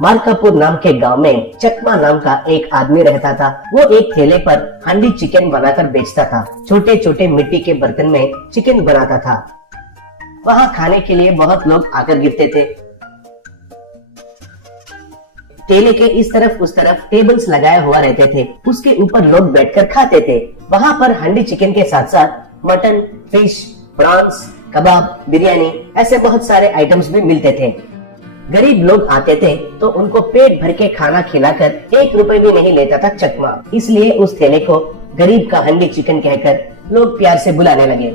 मालकापुर नाम के गांव में चकमा नाम का एक आदमी रहता था। वो एक ठेले पर हांडी चिकन बनाकर बेचता था। छोटे छोटे मिट्टी के बर्तन में चिकन बनाता था। वहाँ खाने के लिए बहुत लोग आकर गिरते थे। ठेले के इस तरफ उस तरफ टेबल्स लगाए हुआ रहते थे। उसके ऊपर लोग बैठकर खाते थे। वहाँ पर हांडी चिकन के साथ साथ मटन, फिश, प्रॉन्स, कबाब, बिरयानी ऐसे बहुत सारे आइटम्स भी मिलते थे। गरीब लोग आते थे तो उनको पेट भर के खाना खिलाकर 1 रुपए भी नहीं लेता था चकमा। इसलिए उस ठेले को गरीब का हांडी चिकन कहकर लोग प्यार से बुलाने लगे।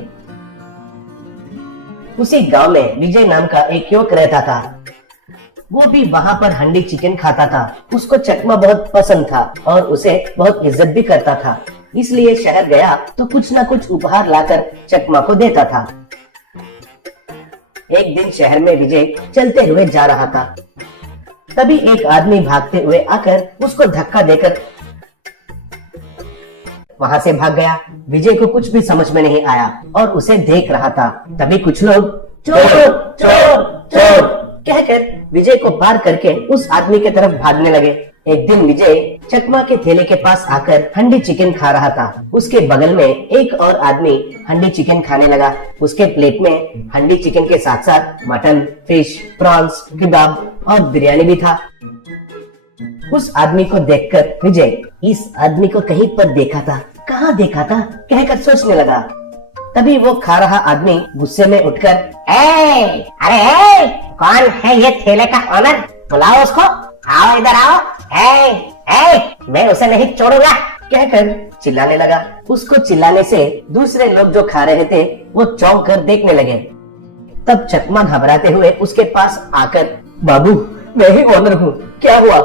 उसी गांव में विजय नाम का एक युवक रहता था। वो भी वहाँ पर हांडी चिकन खाता था। उसको चकमा बहुत पसंद था और उसे बहुत इज्जत भी करता था। इसलिए शहर गया तो कुछ न कुछ उपहार लाकर चकमा को देता था। एक दिन शहर में विजय चलते हुए जा रहा था। तभी एक आदमी भागते हुए आकर उसको धक्का देकर वहां से भाग गया। विजय को कुछ भी समझ में नहीं आया और उसे देख रहा था। तभी कुछ लोग चोर चोर चोर कहकर विजय को पार करके उस आदमी की तरफ भागने लगे। एक दिन विजय चकमा के ठेले के पास आकर हांडी चिकन खा रहा था। उसके बगल में एक और आदमी हांडी चिकन खाने लगा। उसके प्लेट में हांडी चिकन के साथ साथ मटन, फिश, प्रॉन्स, कबाब और बिरयानी भी था। उस आदमी को देखकर विजय इस आदमी को कहीं पर देखा था, कहाँ देखा था कहकर सोचने लगा। तभी वो खा रहा आदमी गुस्से में उठकर अरे कौन है ये ठेले का ऑनर? बुलाओ उसको, आओ इधर आओ। मैं उसे नहीं छोड़ूंगा कहकर चिल्लाने लगा। उसको चिल्लाने से दूसरे लोग जो खा रहे थे वो चौंक कर देखने लगे। तब चकमा घबराते हुए उसके पास आकर बाबू मैं ही ऑनर हूँ, क्या हुआ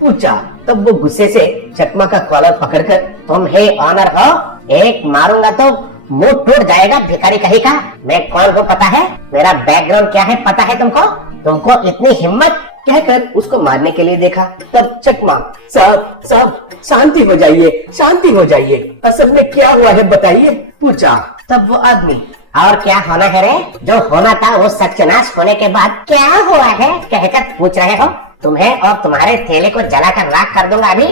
पूछा। तब वो गुस्से से चकमा का कॉलर पकड़कर तुम ही ऑनर हो? एक मारूंगा तो मुंह टूट जाएगा भिखारी कहीं का। मैं कौन हूँ पता है? मेरा बैकग्राउंड क्या है पता है तुमको? तुमको इतनी हिम्मत कहकर उसको मारने के लिए देखा। तब चकमा सब शांति हो जाइए, शांति हो जाइए, असल में क्या हुआ है बताइए पूछा। तब वो आदमी और क्या होना है रे? जो होना था वो सत्यानाश होने के बाद क्या हुआ है कहकर पूछ रहे हो? तुम्हें और तुम्हारे ठेले को जलाकर राख कर दूंगा अभी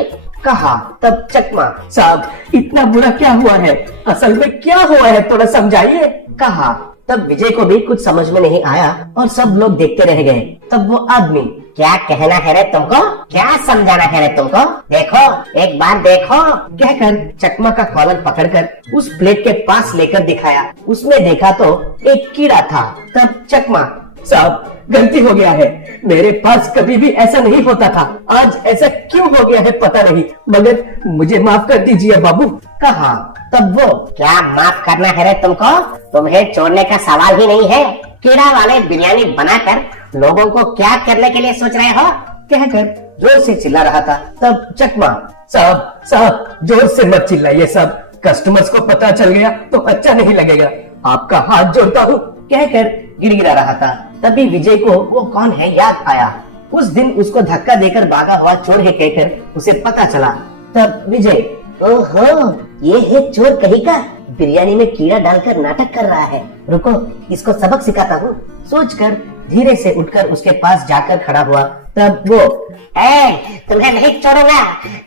कहा। तब चकमा साहब इतना बुरा क्या हुआ है, असल में क्या हुआ है थोड़ा समझाइए कहा। तब विजय को भी कुछ समझ में नहीं आया और सब लोग देखते रह गए। तब वो आदमी क्या कहना है रे तुमको, क्या समझाना है रे तुमको, देखो एक बार देखो कहकर चकमा का कॉलर पकड़कर उस प्लेट के पास लेकर दिखाया। उसमें देखा तो एक कीड़ा था। तब चकमा साहब गलती हो गया है, मेरे पास कभी भी ऐसा नहीं होता था, आज ऐसा क्यों हो गया है पता नहीं, मगर मुझे माफ कर दीजिए बाबू कहा। तब वो क्या माफ करना है रे तुमको, तुम्हें छोड़ने का सवाल ही नहीं है। कीड़ा वाले बिरयानी बनाकर लोगों को क्या करने के लिए सोच रहे हो कहकर जोर से चिल्ला रहा था। तब चकमा साहब जोर से मत चिल्लाइए, सब कस्टमर्स को पता चल गया तो अच्छा नहीं लगेगा, आपका हाथ जोड़ता हूँ कहकर गिड़गिड़ा रहा था। तभी विजय को वो कौन है याद आया। उस दिन उसको धक्का देकर भागा हुआ चोर है कहकर उसे पता चला। तब विजय ओहो ये है चोर कहीं का, बिरयानी में कीड़ा डालकर नाटक कर रहा है, रुको इसको सबक सिखाता हूँ सोचकर धीरे से उठकर उसके पास जाकर खड़ा हुआ। तब वो तुम्हें नहीं छोड़ूंगा,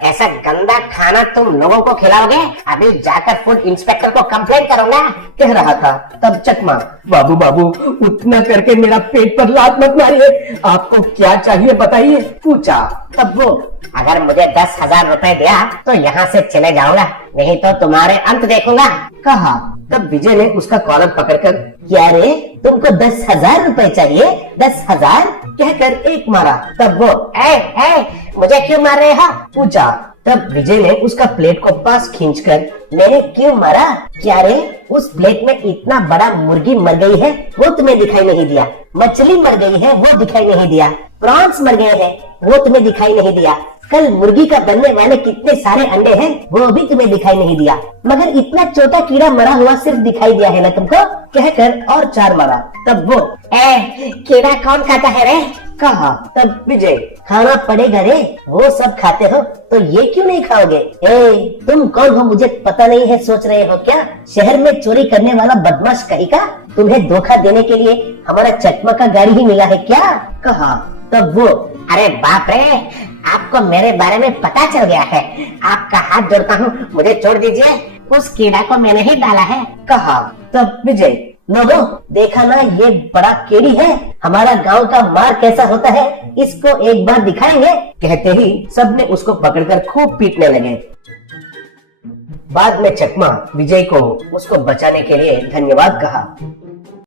ऐसा गंदा खाना तुम लोगों को खिलाओगे, अभी जाकर फूड इंस्पेक्टर को कंप्लेंट करूंगा कह रहा था। तब चकमा बाबू उतना करके मेरा पेट पर लात मत मारिए, आपको क्या चाहिए बताइए पूछा। तब वो अगर मुझे 10,000 रुपए दिया तो यहाँ से चले जाऊंगा, नहीं तो तुम्हारे अंत देखूंगा कहा। तब विजय ने उसका कॉलर पकड़कर क्या रे तुमको 10,000 रुपए चाहिए, 10,000 कहकर एक मारा। तब वो मुझे क्यों मार रहे हो पूछा। तब विजय ने उसका प्लेट को पास खींचकर मैंने क्यों मारा, क्या रे उस प्लेट में इतना बड़ा मुर्गी मर गई है वो तुम्हें दिखाई नहीं दिया, मछली मर गई है वो दिखाई नहीं दिया, प्रॉन्स मर गए हैं वो तुम्हें दिखाई नहीं दिया, कल मुर्गी का बनने वाले कितने सारे अंडे हैं वो भी तुम्हें दिखाई नहीं दिया, मगर इतना छोटा कीड़ा मरा हुआ सिर्फ दिखाई दिया है ना तुमको कहकर और 4 मारा। तब वो कीड़ा कौन खाता है रे कहा। तब विजय खाना पड़ेगा रे, वो सब खाते हो तो ये क्यों नहीं खाओगे? तुम कौन हो मुझे पता नहीं है सोच रहे हो क्या? शहर में चोरी करने वाला बदमाश कहीं का, तुम्हें धोखा देने के लिए हमारा चकमा का गाड़ी ही मिला है क्या कहा। तब वो अरे बाप रे, आपको मेरे बारे में पता चल गया है। आपका हाथ जोड़ता हूँ, मुझे छोड़ दीजिए। उस कीड़ा को मैंने ही डाला है, कहा। तब विजय, लोगों देखा ना, ये बड़ा केड़ी है, हमारा गांव का मार कैसा होता है, इसको एक बार दिखाएंगे। कहते ही सबने उसको पकड़कर खूब पीटने लगे। बाद में चकमा विजय को उसको बचाने के लिए धन्यवाद कहा।